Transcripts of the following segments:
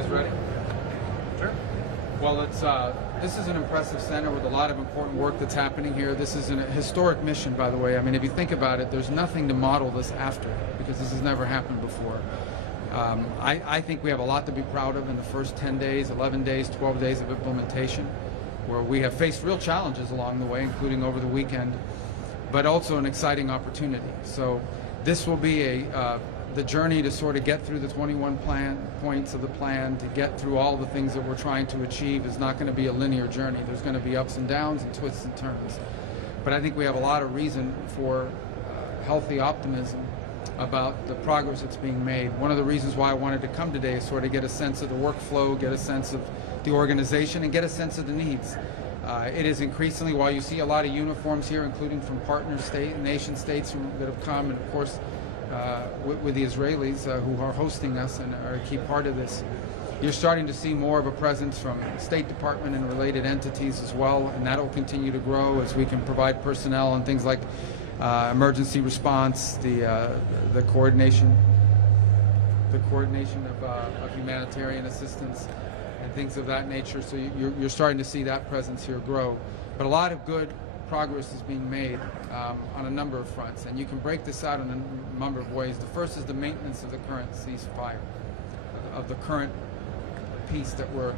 guys ready? Sure. Well, this is an impressive center with a lot of important work that's happening here. This is a historic mission, by the way. I mean, if you think about it, there's nothing to model this after, because this has never happened before. I think we have a lot to be proud of in the first 10 days, 11 days, 12 days of implementation, where we have faced real challenges along the way, including over the weekend, but also an exciting opportunity. So this will be the journey to sort of get through the 21 points of the plan, to get through all the things that we're trying to achieve is not going to be a linear journey. There's going to be ups and downs and twists and turns. But I think we have a lot of reason for healthy optimism about the progress that's being made. One of the reasons why I wanted to come today is sort of get a sense of the workflow, get a sense of the organization, and get a sense of the needs. It is increasingly, while you see a lot of uniforms here, including from partner nation states that have come, and of course with the Israelis who are hosting us and are a key part of this, you're starting to see more of a presence from the State Department and related entities as well, and that will continue to grow as we can provide personnel on things like emergency response, the coordination of humanitarian assistance and things of that nature. So you're starting to see that presence here grow. But a lot of good progress is being made on a number of fronts, and you can break this out in a number of ways. The first is the maintenance of the current ceasefire, of the current peace that we're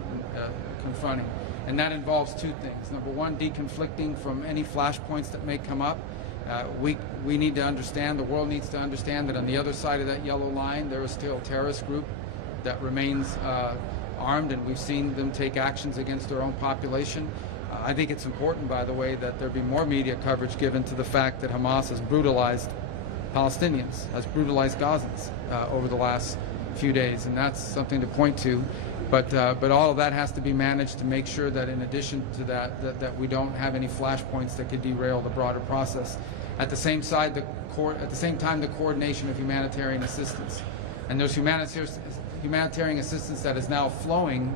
confronting, and that involves two things. Number one, deconflicting from any flashpoints that may come up. We need to understand, the world needs to understand that on the other side of that yellow line there is still a terrorist group that remains armed, and we've seen them take actions against their own population. I think it's important, by the way, that there be more media coverage given to the fact that Hamas has brutalized Palestinians, has brutalized Gazans over the last few days, and that's something to point to. But all of that has to be managed to make sure that in addition to that we don't have any flashpoints that could derail the broader process. At the same time, the coordination of humanitarian assistance. And there's humanitarian assistance that is now flowing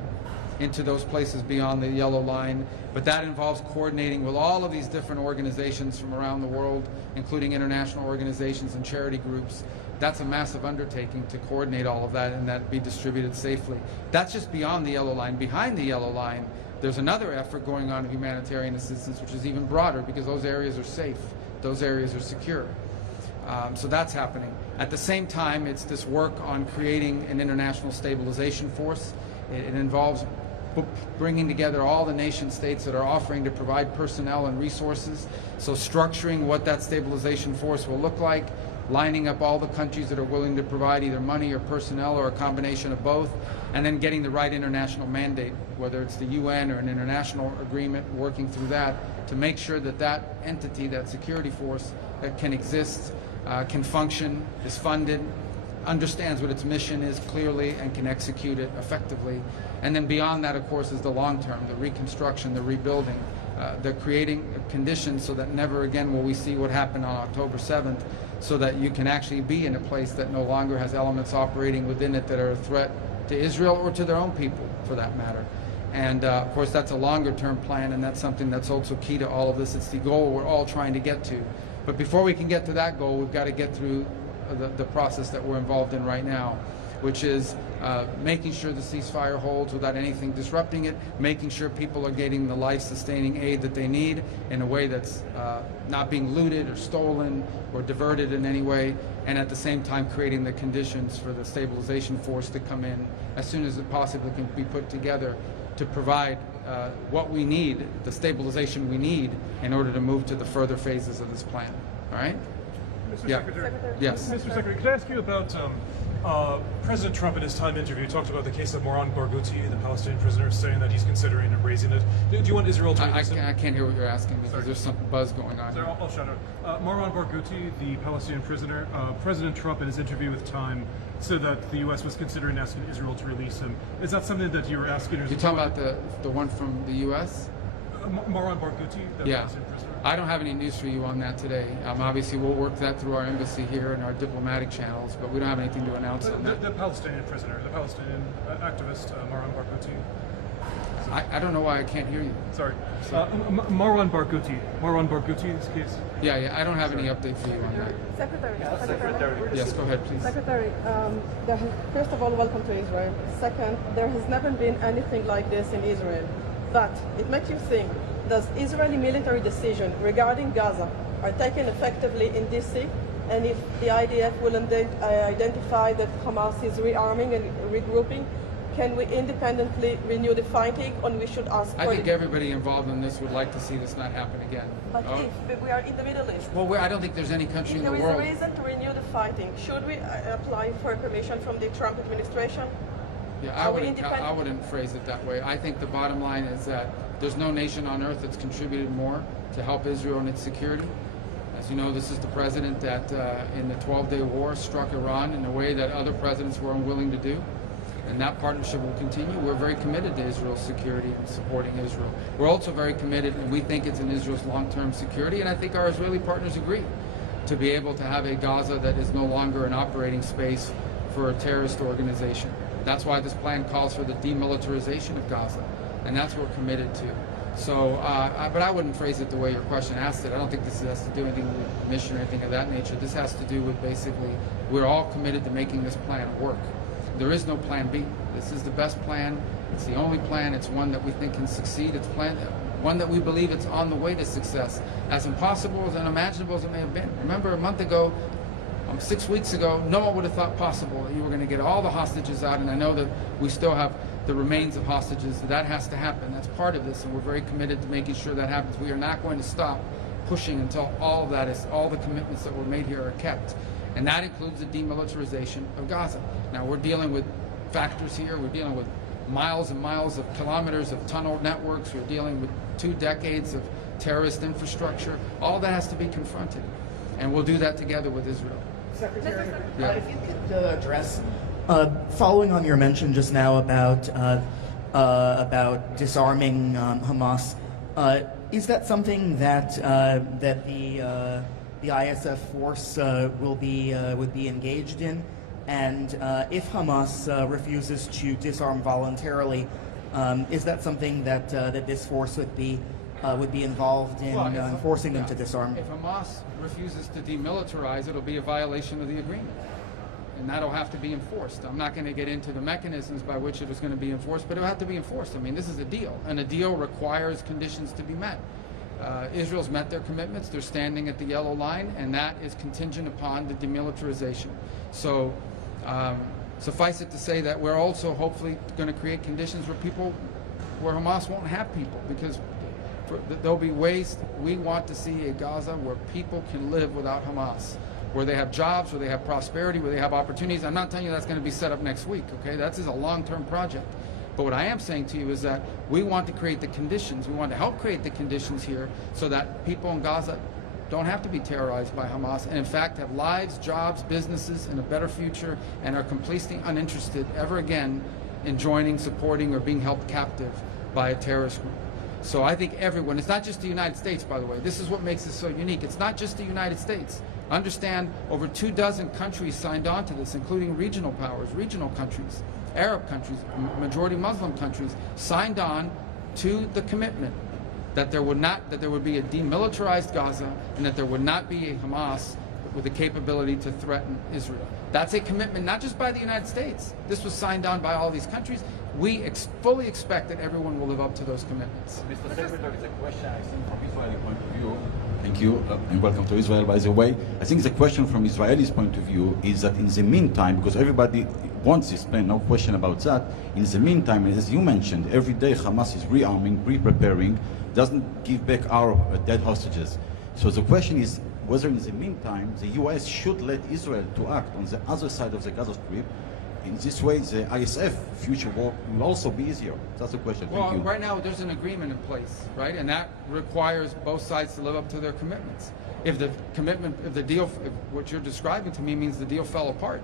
into those places beyond the yellow line, but that involves coordinating with all of these different organizations from around the world, including international organizations and charity groups. That's a massive undertaking to coordinate all of that and that be distributed safely. That's just beyond the yellow line. Behind the yellow line, there's another effort going on in humanitarian assistance, which is even broader, because those areas are safe, those areas are secure. So that's happening. At the same time, it's this work on creating an international stabilization force. It involves bringing together all the nation states that are offering to provide personnel and resources. So structuring what that stabilization force will look like, lining up all the countries that are willing to provide either money or personnel or a combination of both, and then getting the right international mandate, whether it's the UN or an international agreement, working through that to make sure that that entity, that security force that can exist, can function, is funded, understands what its mission is clearly, and can execute it effectively. And then beyond that, of course, is the long term, the reconstruction, the rebuilding, the creating conditions so that never again will we see what happened on October 7th, so that you can actually be in a place that no longer has elements operating within it that are a threat to Israel or to their own people, for that matter. And of course, that's a longer term plan, and that's something that's also key to all of this. It's the goal we're all trying to get to. But before we can get to that goal, we've got to get through the process that we're involved in right now, which is making sure the ceasefire holds without anything disrupting it, making sure people are getting the life-sustaining aid that they need in a way that's not being looted or stolen or diverted in any way, and at the same time creating the conditions for the stabilization force to come in as soon as it possibly can be put together to provide what we need, the stabilization we need, in order to move to the further phases of this plan. All right? Mr. Secretary. Yes. Mr. Secretary, could I ask you about President Trump in his time interview talked about the case of Moran Barghouti, the Palestinian prisoner, saying that he's considering erasing it. Do you want Israel to release him? I can't hear what you're asking because there's some buzz going on. Sorry, I'll shut up. Moran Barghouti, the Palestinian prisoner, President Trump in his interview with Time said that the U.S. was considering asking Israel to release him. Is that something that you were asking? You're talking about the one from the U.S.? Moran Barghouti, the Palestinian prisoner? I don't have any news for you on that today. Obviously, we'll work that through our embassy here and our diplomatic channels, but we don't have anything to announce on that. The Palestinian prisoner, the Palestinian activist, Moran Barghouti. I don't know why I can't hear you. Sorry. Marwan Barghouti's case. Yeah, I don't have any update for you on that. Secretary. Yes, go ahead, please. Secretary, first of all, welcome to Israel. Second, there has never been anything like this in Israel. But it makes you think, does Israeli military decisions regarding Gaza are taken effectively in DC? And if the IDF will identify that Hamas is rearming and regrouping, can we independently renew the fighting, or we should ask for... I think everybody involved in this would like to see this not happen again. But if we are in the Middle East... Well, I don't think there's any country in the world... There is a reason to renew the fighting. Should we apply for permission from the Trump administration? Yeah, I wouldn't phrase it that way. I think the bottom line is that there's no nation on earth that's contributed more to help Israel in its security. As you know, this is the president that in the 12-day war struck Iran in a way that other presidents were unwilling to do. And that partnership will continue. We're very committed to Israel's security and supporting Israel. We're also very committed, and we think it's in Israel's long-term security, and I think our Israeli partners agree, to be able to have a Gaza that is no longer an operating space for a terrorist organization. That's why this plan calls for the demilitarization of Gaza, and that's what we're committed to. So, but I wouldn't phrase it the way your question asked it. I don't think this has to do anything with mission or anything of that nature. This has to do with basically, we're all committed to making this plan work. There is no plan B. This is the best plan. It's the only plan. It's one that we think can succeed. It's one that we believe it's on the way to success. As impossible, as unimaginable as it may have been. Remember a month ago, 6 weeks ago, no one would have thought possible that you were going to get all the hostages out, and I know that we still have the remains of hostages. That has to happen. That's part of this, and we're very committed to making sure that happens. We are not going to stop pushing until all the commitments that were made here are kept. And that includes the demilitarization of Gaza. Now, we're dealing with factors here. We're dealing with miles and miles of kilometers of tunnel networks. We're dealing with 2 decades of terrorist infrastructure. All that has to be confronted. And we'll do that together with Israel. Secretary, Yeah. if you could address, following on your mention just now about disarming Hamas, is that something that the ISF force would be engaged in? And if Hamas refuses to disarm voluntarily, is that something that this force would be involved in forcing them to disarm? If Hamas refuses to demilitarize, it'll be a violation of the agreement. And that'll have to be enforced. I'm not going to get into the mechanisms by which it is going to be enforced, but it'll have to be enforced. I mean, this is a deal, and a deal requires conditions to be met. Israel's met their commitments. They're standing at the yellow line, and that is contingent upon the demilitarization. So suffice it to say that we're also hopefully going to create conditions where Hamas won't have people, because there'll be ways. We want to see a Gaza where people can live without Hamas, where they have jobs, where they have prosperity, where they have opportunities. I'm not telling you that's going to be set up next week, okay? That is a long-term project. But what I am saying to you is that we want to create the conditions, we want to help create the conditions here so that people in Gaza don't have to be terrorized by Hamas, and in fact have lives, jobs, businesses, and a better future, and are completely uninterested ever again in joining, supporting, or being held captive by a terrorist group. So I think everyone, it's not just the United States, by the way. This is what makes this so unique. It's not just the United States. Understand, over 24 countries signed on to this, including regional powers, regional countries, Arab countries, majority Muslim countries, signed on to the commitment that there would be a demilitarized Gaza, and that there would not be a Hamas with the capability to threaten Israel. That's a commitment not just by the United States. This was signed on by all these countries. We fully expect that everyone will live up to those commitments. Mr. Secretary, the question, I think, from Israeli point of view, thank you, and welcome to Israel, by the way. I think the question from Israelis' point of view is that in the meantime, because everybody wants this plan, no question about that, in the meantime, as you mentioned, every day Hamas is rearming, pre-preparing, doesn't give back our dead hostages. So the question is whether in the meantime the US should let Israel to act on the other side of the Gaza Strip. In this way, the ISF future war will also be easier. That's the question. Thank you. Right now there's an agreement in place, right? And that requires both sides to live up to their commitments. If the deal, what you're describing to me means the deal fell apart.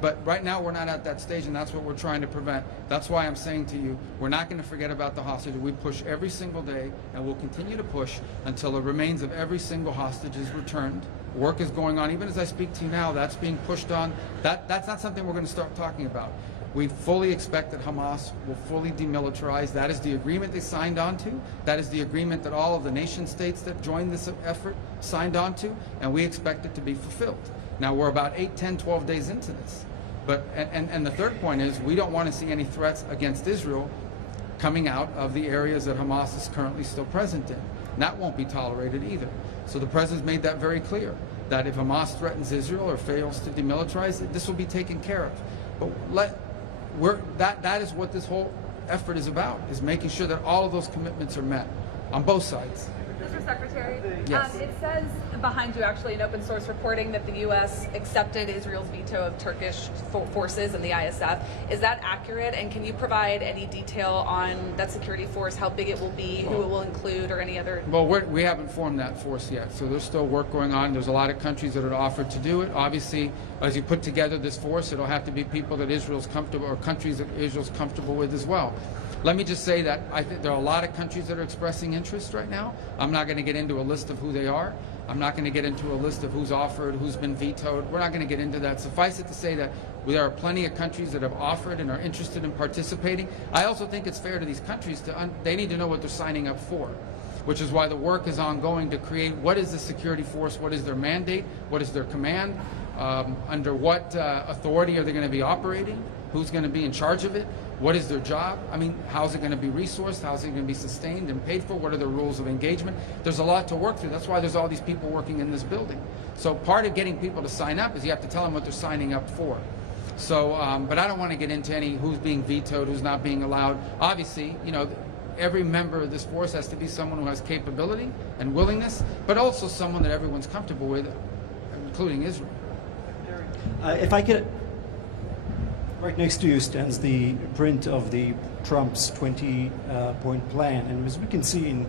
But right now we're not at that stage, and that's what we're trying to prevent. That's why I'm saying to you, we're not going to forget about the hostages. We push every single day, and we'll continue to push until the remains of every single hostage is returned, Work is going on. Even as I speak to you now, that's being pushed on. That's not something we're going to start talking about. We fully expect that Hamas will fully demilitarize. That is the agreement they signed on to. That is the agreement that all of the nation states that joined this effort signed on to, and we expect it to be fulfilled. Now, we're about 8, 10, 12 days into this. But, and the third point is, we don't want to see any threats against Israel coming out of the areas that Hamas is currently still present in. And that won't be tolerated either. So the President's made that very clear, that if Hamas threatens Israel or fails to demilitarize, this will be taken care of. But that is what this whole effort is about, is making sure that all of those commitments are met on both sides. Mr. Secretary, Yes. it says behind you actually in open source reporting that the U.S. accepted Israel's veto of Turkish forces and the ISF. Is that accurate? And can you provide any detail on that security force, how big it will be, who it will include, or any other? Well, we haven't formed that force yet, so there's still work going on. There's a lot of countries that have offered to do it. Obviously, as you put together this force, it'll have to be people that Israel's comfortable, or countries that Israel's comfortable with as well. Let me just say that I think there are a lot of countries that are expressing interest right now. I'm not going to get into a list of who they are. I'm not going to get into a list of who's offered, who's been vetoed. We're not going to get into that. Suffice it to say that there are plenty of countries that have offered and are interested in participating. I also think it's fair to these countries they need to know what they're signing up for, which is why the work is ongoing to create what is the security force, what is their mandate, what is their command, under what authority are they going to be operating, who's going to be in charge of it, what is their job? I mean, how's it going to be resourced? How's it going to be sustained and paid for? What are the rules of engagement? There's a lot to work through. That's why there's all these people working in this building. So part of getting people to sign up is you have to tell them what they're signing up for. So, but I don't want to get into any who's being vetoed, who's not being allowed. Obviously, you know, every member of this force has to be someone who has capability and willingness, but also someone that everyone's comfortable with, including Israel. If I could, right next to you stands the print of the Trump's 20-point plan, and as we can see in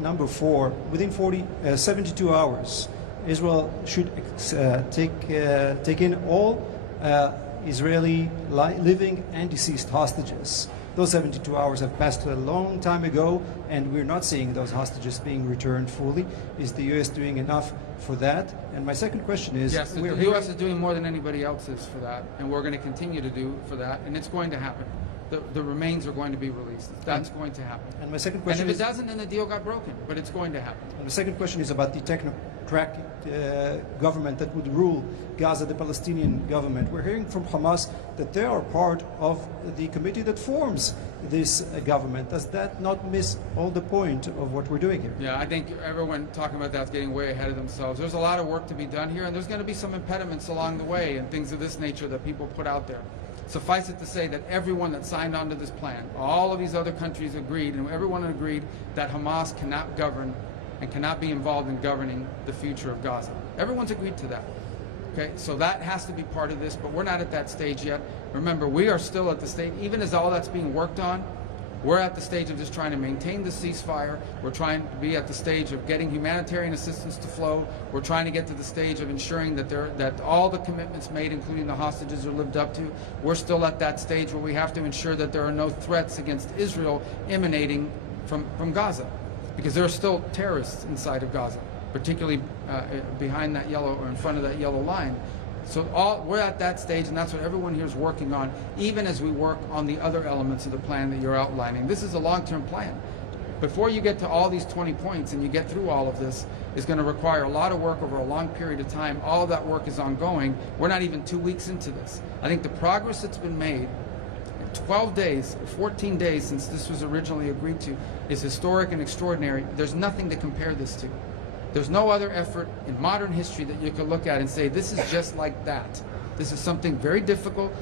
number 4, within 72 hours, Israel should take in all Israeli living and deceased hostages. Those 72 hours have passed a long time ago, and we're not seeing those hostages being returned fully. Is the U.S. doing enough for that? And my second question is... Yes, the U.S. is doing more than anybody else is for that, and we're going to continue to do for that, and it's going to happen. The remains are going to be released. That's going to happen. And my second question and if it doesn't, then the deal got broken, but it's going to happen. And the second question is about the technocratic government that would rule Gaza, the Palestinian government. We're hearing from Hamas that they are part of the committee that forms this government. Does that not miss all the point of what we're doing here? Yeah, I think everyone talking about that is getting way ahead of themselves. There's a lot of work to be done here, and there's going to be some impediments along the way and things of this nature that people put out there. Suffice it to say that everyone that signed on to this plan, all of these other countries agreed, and everyone agreed that Hamas cannot govern and cannot be involved in governing the future of Gaza. Everyone's agreed to that. Okay, so that has to be part of this, but we're not at that stage yet. Remember, we are still at the stage, even as all that's being worked on, we're at the stage of just trying to maintain the ceasefire. We're trying to be at the stage of getting humanitarian assistance to flow. We're trying to get to the stage of ensuring that all the commitments made, including the hostages, are lived up to. We're still at that stage where we have to ensure that there are no threats against Israel emanating from Gaza, because there are still terrorists inside of Gaza, particularly behind that yellow, or in front of that yellow line. So we're at that stage, and that's what everyone here is working on, even as we work on the other elements of the plan that you're outlining. This is a long-term plan. Before you get to all these 20 points and you get through all of this, is going to require a lot of work over a long period of time. All of that work is ongoing. We're not even 2 weeks into this. I think the progress that's been made in 12 days, 14 days since this was originally agreed to, is historic and extraordinary. There's nothing to compare this to. There's no other effort in modern history that you could look at and say, this is just like that. This is something very difficult,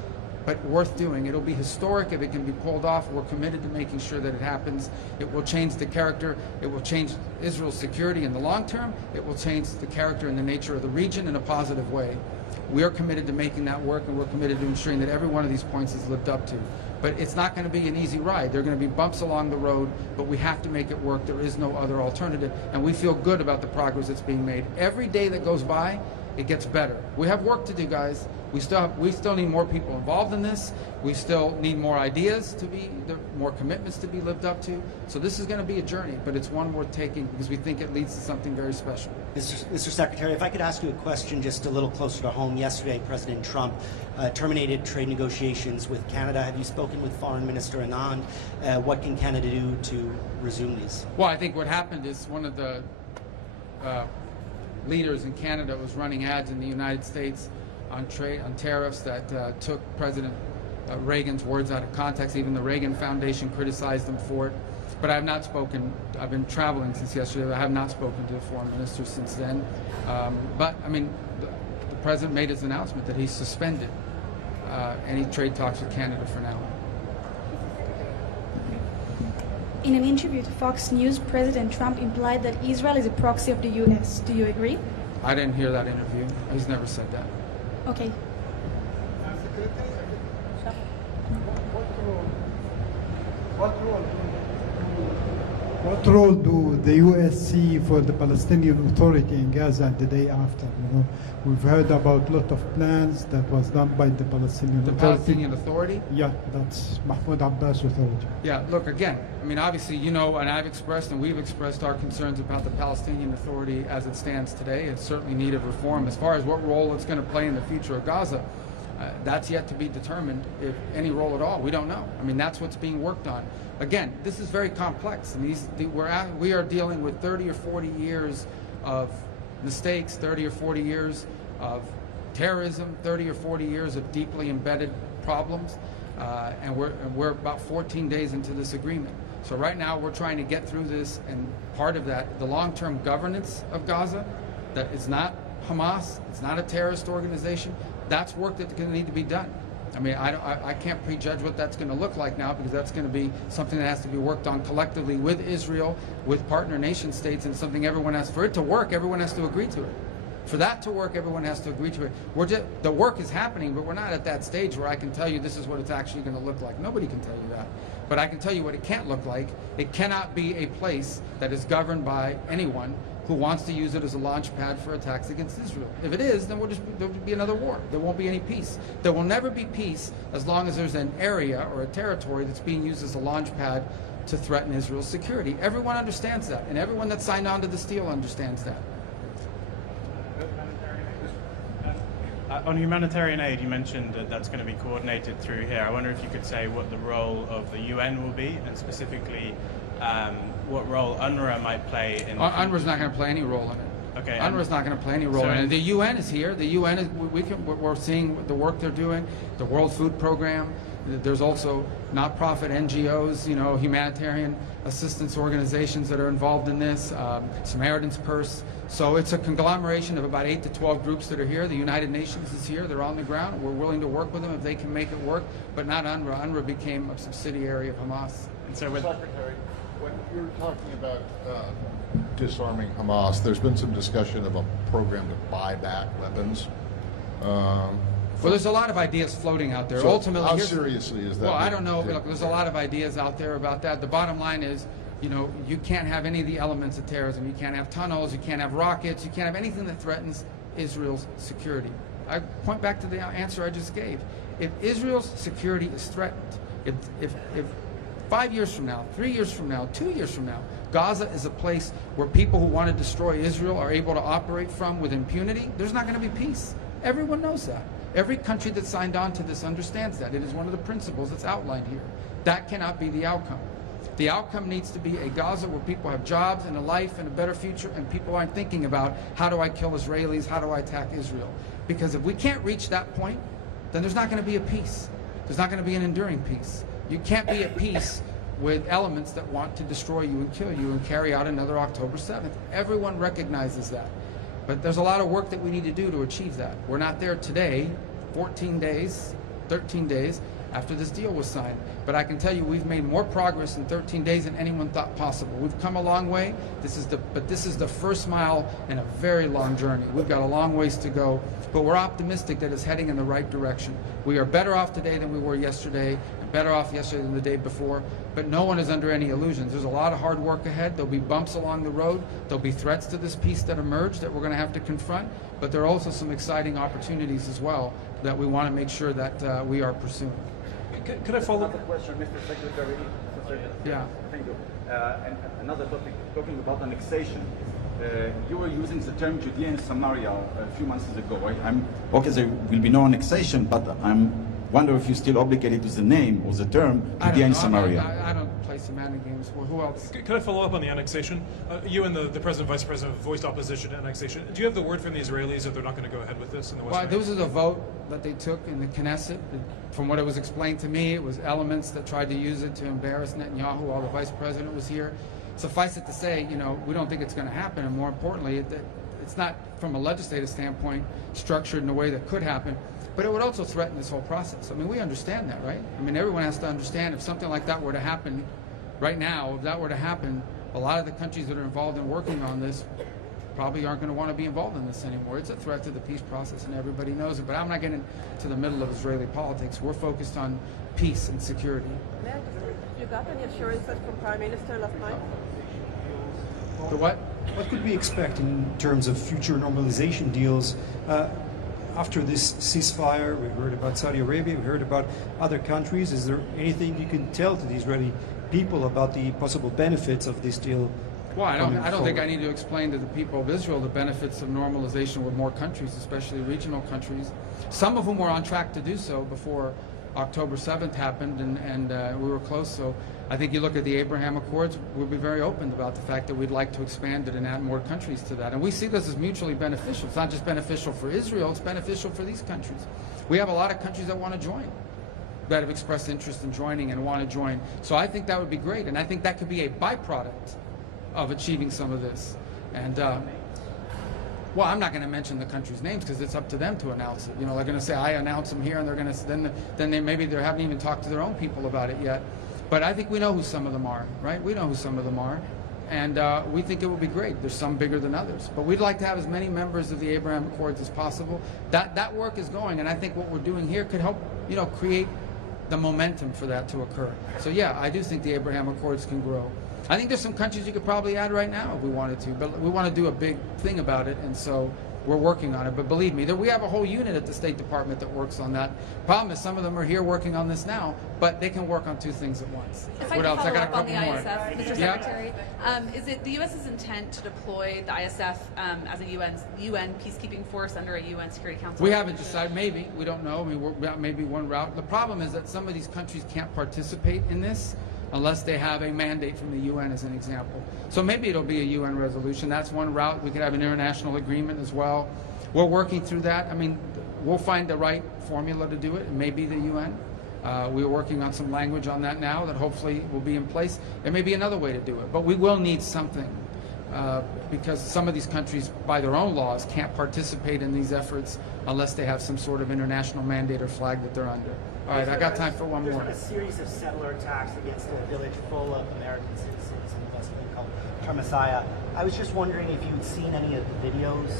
but worth doing. It'll be historic if it can be pulled off. We're committed to making sure that it happens. It will change the character. It will change Israel's security in the long term. It will change the character and the nature of the region in a positive way. We are committed to making that work, and we're committed to ensuring that every one of these points is lived up to. But it's not going to be an easy ride. There are going to be bumps along the road, but we have to make it work. There is no other alternative, and we feel good about the progress that's being made. Every day that goes by it gets better. We have work to do, guys. We still need more people involved in this. We still need more ideas more commitments to be lived up to. So this is going to be a journey, but it's one worth taking because we think it leads to something very special. Mr. Secretary, if I could ask you a question just a little closer to home. Yesterday, President Trump terminated trade negotiations with Canada. Have you spoken with Foreign Minister Anand? What can Canada do to resume these? Well, I think what happened is one of the leaders in Canada was running ads in the United States on tariffs that took President Reagan's words out of context. Even the Reagan Foundation criticized him for it. But I have not spoken. I've been traveling since yesterday. But I have not spoken to the foreign minister since then. But I mean, the president made his announcement that he suspended any trade talks with Canada for now. In an interview to Fox News, President Trump implied that Israel is a proxy of the U.S. Do you agree? I didn't hear that interview. He's never said that. Okay. What role do the U.S. see for the Palestinian Authority in Gaza the day after? You know, we've heard about a lot of plans that was done by the Palestinian The Authority. Palestinian Authority? Yeah, that's Mahmoud Abbas Authority. Yeah, look, again, I mean, obviously, you know, and I've expressed and we've expressed our concerns about the Palestinian Authority as it stands today. It's certainly in need of reform. As far as what role it's going to play in the future of Gaza, that's yet to be determined, if any role at all. We don't know. I mean, that's what's being worked on. Again, this is very complex. And we are dealing with 30 or 40 years of mistakes, 30 or 40 years of terrorism, 30 or 40 years of deeply embedded problems, and we're about 14 days into this agreement. So right now we're trying to get through this, and part of that, the long-term governance of Gaza, that is not Hamas, it's not a terrorist organization, that's work that's going to need to be done. I mean, I can't prejudge what that's going to look like now, because that's going to be something that has to be worked on collectively with Israel, with partner nation states, and something everyone has, for it to work, everyone has to agree to it. For that to work, everyone has to agree to it. The work is happening, but we're not at that stage where I can tell you this is what it's actually going to look like. Nobody can tell you that. But I can tell you what it can't look like. It cannot be a place that is governed by anyone who wants to use it as a launch pad for attacks against Israel. If it is, then there'll be another war. There won't be any peace. There will never be peace as long as there's an area or a territory that's being used as a launch pad to threaten Israel's security. Everyone understands that, and everyone that signed on to this deal understands that. On humanitarian aid, you mentioned that that's going to be coordinated through here. I wonder if you could say what the role of the UN will be, and specifically what role UNRWA might play in... UNRWA's not going to play any role in it. Okay. UNRWA's not going to play any role in it. The UN is here. The UN is, we're seeing the work they're doing, the World Food Program. There's also not-profit NGOs, you know, humanitarian assistance organizations that are involved in this, Samaritan's Purse. So it's a conglomeration of about 8 to 12 groups that are here. The United Nations is here. They're on the ground. We're willing to work with them if they can make it work, but not UNRWA. UNRWA became a subsidiary of Hamas. And so with Secretary, when you're talking about disarming Hamas, there's been some discussion of a program to buy back weapons. Well, there's a lot of ideas floating out there. So Ultimately, how seriously is that? Well, I don't know. Look, there's a lot of ideas out there about that. The bottom line is, you know, you can't have any of the elements of terrorism. You can't have tunnels. You can't have rockets. You can't have anything that threatens Israel's security. I point back to the answer I just gave. If Israel's security is threatened, if 5 years from now, 3 years from now, 2 years from now, Gaza is a place where people who want to destroy Israel are able to operate from with impunity, there's not going to be peace. Everyone knows that. Every country that signed on to this understands that. It is one of the principles that's outlined here. That cannot be the outcome. The outcome needs to be a Gaza where people have jobs and a life and a better future, and people aren't thinking about, how do I kill Israelis, how do I attack Israel? Because if we can't reach that point, then there's not going to be a peace. There's not going to be an enduring peace. You can't be at peace with elements that want to destroy you and kill you and carry out another October 7th. Everyone recognizes that. But there's a lot of work that we need to do to achieve that. We're not there today, 14 days, 13 days, after this deal was signed. But I can tell you we've made more progress in 13 days than anyone thought possible. We've come a long way. This is the first mile in a very long journey. We've got a long ways to go, but we're optimistic that it's heading in the right direction. We are better off today than we were yesterday, and better off yesterday than the day before, but no one is under any illusions. There's a lot of hard work ahead. There'll be bumps along the road. There'll be threats to this peace that emerge that we're going to have to confront, but there are also some exciting opportunities as well that we want to make sure that we are pursuing. Could I follow up? Another question, Mr. Secretary. Yeah. Thank you. And another topic, talking about annexation. You were using the term Judea and Samaria a few months ago. Okay, there will be no annexation, but I'm wonder if you're still obligated to the name or the term Judea and Samaria. I don't play semantic games. Well, who else? Could I follow up on the annexation? You and the president, vice president voiced opposition to annexation. Do you have the word from the Israelis that they're not going to go ahead with this in the West Bank? Well, this is a vote that they took in the Knesset. From what it was explained to me, it was elements that tried to use it to embarrass Netanyahu while the vice president was here. Suffice it to say, we don't think it's going to happen, and more importantly, it's not, from a legislative standpoint, structured in a way that could happen. But it would also threaten this whole process. I mean, we understand that, right? I mean, everyone has to understand if something like that were to happen right now, if that were to happen, a lot of the countries that are involved in working on this probably aren't going to want to be involved in this anymore. It's a threat to the peace process, and everybody knows it. But I'm not getting into the middle of Israeli politics. We're focused on peace and security. You got any assurances from Prime Minister last night? The what? What could we expect in terms of future normalization deals? After this ceasefire, we heard about Saudi Arabia, we heard about other countries. Is there anything you can tell to the Israeli people about the possible benefits of this deal? Well, I don't think I need to explain to the people of Israel the benefits of normalization with more countries, especially regional countries, some of whom were on track to do so before October 7th happened, and we were close. So I think you look at the Abraham Accords, we'll be very open about the fact that we'd like to expand it and add more countries to that. And we see this as mutually beneficial. It's not just beneficial for Israel, it's beneficial for these countries. We have a lot of countries that want to join, that have expressed interest in joining and want to join. So I think that would be great, and I think that could be a byproduct of achieving some of this. And well, I'm not going to mention the countries' names because it's up to them to announce it. They're going to say I announce them here, and they're going to then maybe they haven't even talked to their own people about it yet. But I think we know who some of them are, right? We know who some of them are, and we think it would be great. There's some bigger than others, but we'd like to have as many members of the Abraham Accords as possible. That work is going, and I think what we're doing here could help, create the momentum for that to occur. So yeah, I do think the Abraham Accords can grow. I think there's some countries you could probably add right now if we wanted to, but we want to do a big thing about it, and so we're working on it. But believe me, we have a whole unit at the State Department that works on that. Problem is, some of them are here working on this now, but they can work on two things at once. If I can follow up on the ISF, Mr. Secretary, is it the U.S.'s intent to deploy the ISF as a UN peacekeeping force under a UN Security Council? We haven't decided. Maybe. We don't know. I mean, that may be one route. The problem is that some of these countries can't participate in this unless they have a mandate from the UN, as an example. So maybe it'll be a UN resolution. That's one route. We could have an international agreement as well. We're working through that. I mean, we'll find the right formula to do it. It may be the UN. We're working on some language on that now that hopefully will be in place. There may be another way to do it, but we will need something because some of these countries, by their own laws, can't participate in these efforts unless they have some sort of international mandate or flag that they're under. All right, I got time for one more. There's been a series of settler attacks against a village full of American citizens in the West Bank called Kermessiah. I was just wondering if you'd seen any of the videos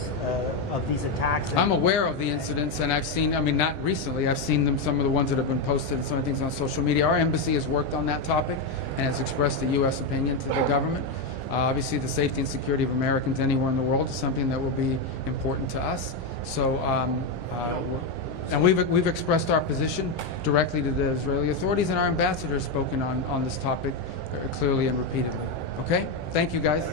of these attacks. I'm aware of the incidents, and I've seen, not recently, I've seen them, some of the ones that have been posted and some of the things on social media. Our embassy has worked on that topic and has expressed the U.S. opinion to the government. Obviously, the safety and security of Americans anywhere in the world is something that will be important to us. So, and we've expressed our position directly to the Israeli authorities, and our ambassador has spoken on this topic clearly and repeatedly. Okay? Thank you, guys.